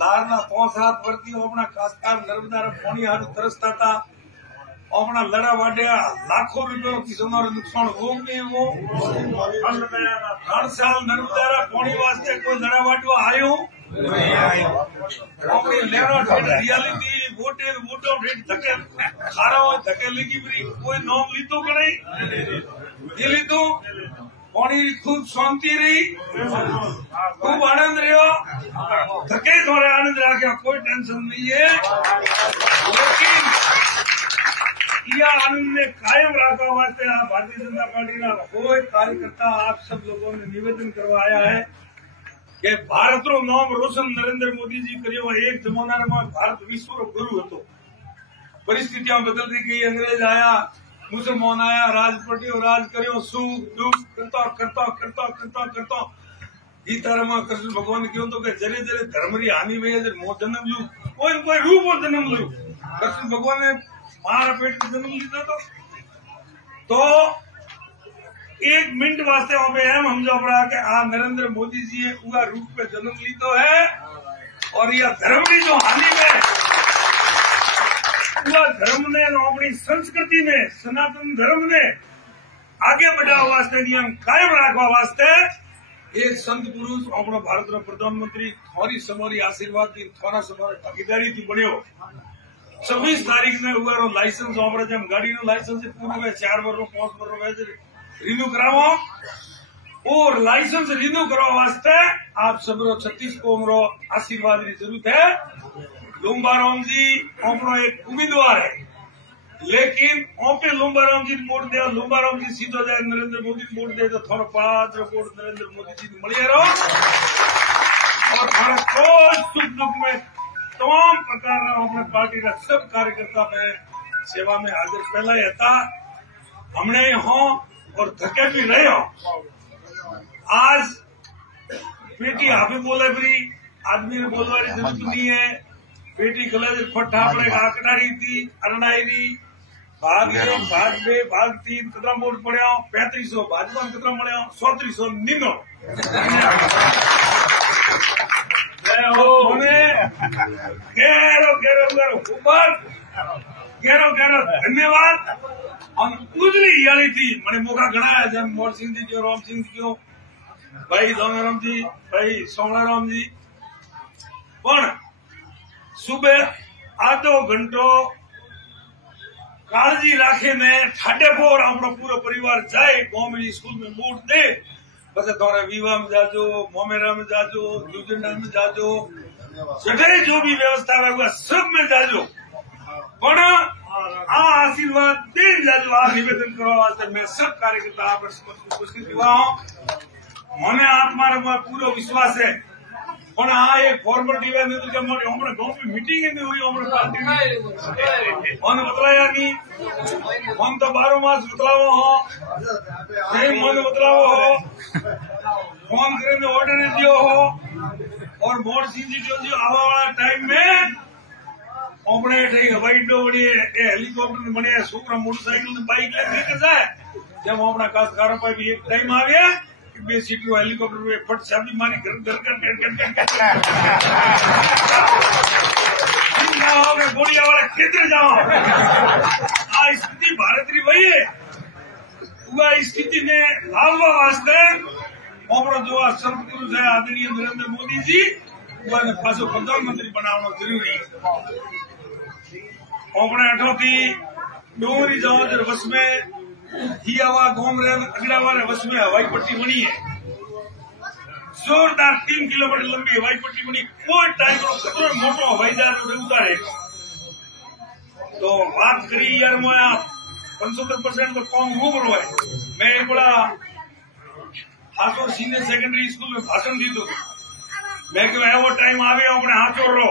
लारना 5-7 वर्ती अपना कास्कार नर्मदा पानी हाथ तरसता था अपना लड़ा वाड्या लाखों रुपयों किसानों रे नुकसान हो गए वो हर साल नर्मदा पानी वास्ते कोई लड़ा वाडवा आयो अपनी लेना रियलिटी वोटे वोटों रेट धके खारा हो धके लगी भी कोई नाम लीतो कि नहीं ये लीतो पानी खूब शांति रही खूब आनंद रहो धके थोड़े आनंद रहा कोई टेंशन नहीं है लेकिन यह आनंद में कायम रखा वास्ते भारतीय जनता पार्टी ना कोई कार्यकर्ता आप सब लोगों ने निवेदन करवाया है कि भारत रो नाम रोशन नरेंद्र मोदी जी करियो एक जमाना में भारत विश्व रो गुरु हतो परिस्थितियां बदलती गई अंग्रेज आया मुसलमान आया राज पटियो राज करियो सुख दुख करता करता करता करता करता गीता रमा कृष्ण भगवान क्यों तो जरे जरे धर्म री हानि में जन्म लू कोई रूप जन्म लू कृष्ण भगवान ने मारा पेट में जन्म लीधा तो 1 मिनट वास्ते वहां पे एम समझो पड़ा कि नरेंद्र मोदी जी उगा रूप पे जन्म लीधो है और यह धर्म की जो हानि में उगा धर्म ने अपनी संस्कृति में सनातन धर्म ने आगे बढ़ावा वास्ते नियम कायम रखवा वास्ते एक संत पुरुष अपना भारत रो प्रधानमंत्री थोड़ी समोरी आशीर्वाद की थोड़ा समोरी भागीदारी थी बढ़ियो 26 तारीख ने हुआ लाइसेंस ऑपरे जब गाड़ी नो लाइसेंस पूरा हुआ 4 वर्ष 5 वर्ष रिन्यू करावो और लाइसेंस रिन्यू करवा वास्ते आप सब रो 36 को हमरो आशीर्वाद की जरूरत है लुम्बाराम जी अपनो एक उम्मीदवार है लेकिन ओपे लुम्बाराम जी वोट दे लुम्बाराम जी सीधो जाए नरेंद्र मोदी वोट दे तो थोड़ा 5 वोट नरेंद्र मोदी जी मिले रहो और थोड़ा कोई सुख दुख में तमाम प्रकार अपने पार्टी का सब कार्यकर्ता में सेवा में हाजिर पहला ही था हमने हो और धके भी रहे हो आज बेटी हाफी बोले भी आदमी ने बोलने की जरूरत नहीं है बेटी गले फटा अपने आकड़ा रही थी अरणाई रही भाग 1 भाग 2 भाग 3 कितना वोट पड़े 3500 भाजपा में कितना मिले 100-300 निनो धन्यवाद हम उजली याली थी मैंने मौका गणाया जब मोर सिंह जी क्यों राम सिंह क्यों भाई दानाराम जी भाई सोमनाराम जी पण सुबह आधो घंटो काळजी राखे ने ठाडे फोर अपनो पूरा परिवार जाए कॉमेडी स्कूल में वोट दे बस थोड़ा विवाह में जाजो मोमेरा में जाजो न्यूजीलैंड में जाजो जगह जो भी व्यवस्था है वो सब में जाजो पण आशीर्वाद दे जाजो निवेदन करवा वास्ते मैं सब कार्यकर्ता आप उपस्थित हुआ हूँ मने आत्मा में पूरा विश्वास है पण एक फॉर्मेलिटी है नहीं तो जब हमारे गांव में मीटिंग नहीं हुई हमारे पार्टी में मन बतलाया नहीं हम तो 12 मास बतलावो हो मन बतलावो हो फोन करने ऑर्डर दियो हो और मोर सिंह जी जो आवा वाला टाइम में अपने हवाई अड्डो बनी हेलीकॉप्टर बने छोकरा मोटरसाइकिल बाइक लेके जाए जब अपना काश्तकारों पर भी एक टाइम आ गया बे सीटू हेलीकॉप्टर में फट शादी मारी घर गोलिया वाले खेतर जाओ स्थिति भारत की वही है वह स्थिति ने लाभवा वास्ते अपना जो संत पुरुष है आदरणीय नरेंद्र मोदी जी वह पासो प्रधानमंत्री बनाना जरूरी है अपने अठो थी डोंगरी जाओ बस में हियावा गोमरे अगड़ा वाले बस में हवाई पट्टी बनी है जोरदार 3 किलोमीटर लंबी हवाई पट्टी बनी कोई टाइम खतरो मोटो हवाई जहाज उतारे तो बात करी यार मोया 75% तो कम घूम रो है मैं एक बड़ा हाथों सीनियर सेकेंडरी स्कूल में भाषण दी दो मैं क्यों एवो टाइम आवे अपने हाथ जोड़ रो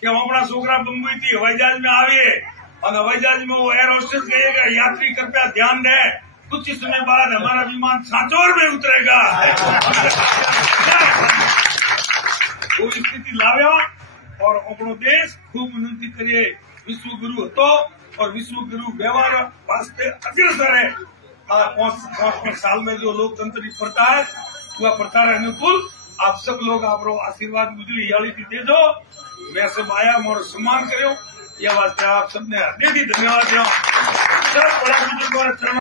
कि हम अपना छोकरा बम्बई थी हवाई जहाज में आवे और हवाई जहाज में वो एयर होस्टेस कहेगा यात्री कृपया ध्यान दे कुछ ही समय बाद हमारा विमान सांचौर में उतरेगा वो स्थिति लाव्या और अपनो देश खूब उन्नति करिए विश्व गुरु हतो और विश्व गुरु व्यवहार वास्ते अग्रसर है 5 साल में जो लोकतंत्र की प्रथा है वह प्रथा अनुकूल आप सब लोग आप आशीर्वाद मुझे हियाली थी दे दो। मैं सब आया मोर सम्मान करो, यह वास्ते आप सबने हृदय थी धन्यवाद। सब बड़ा बुजुर्ग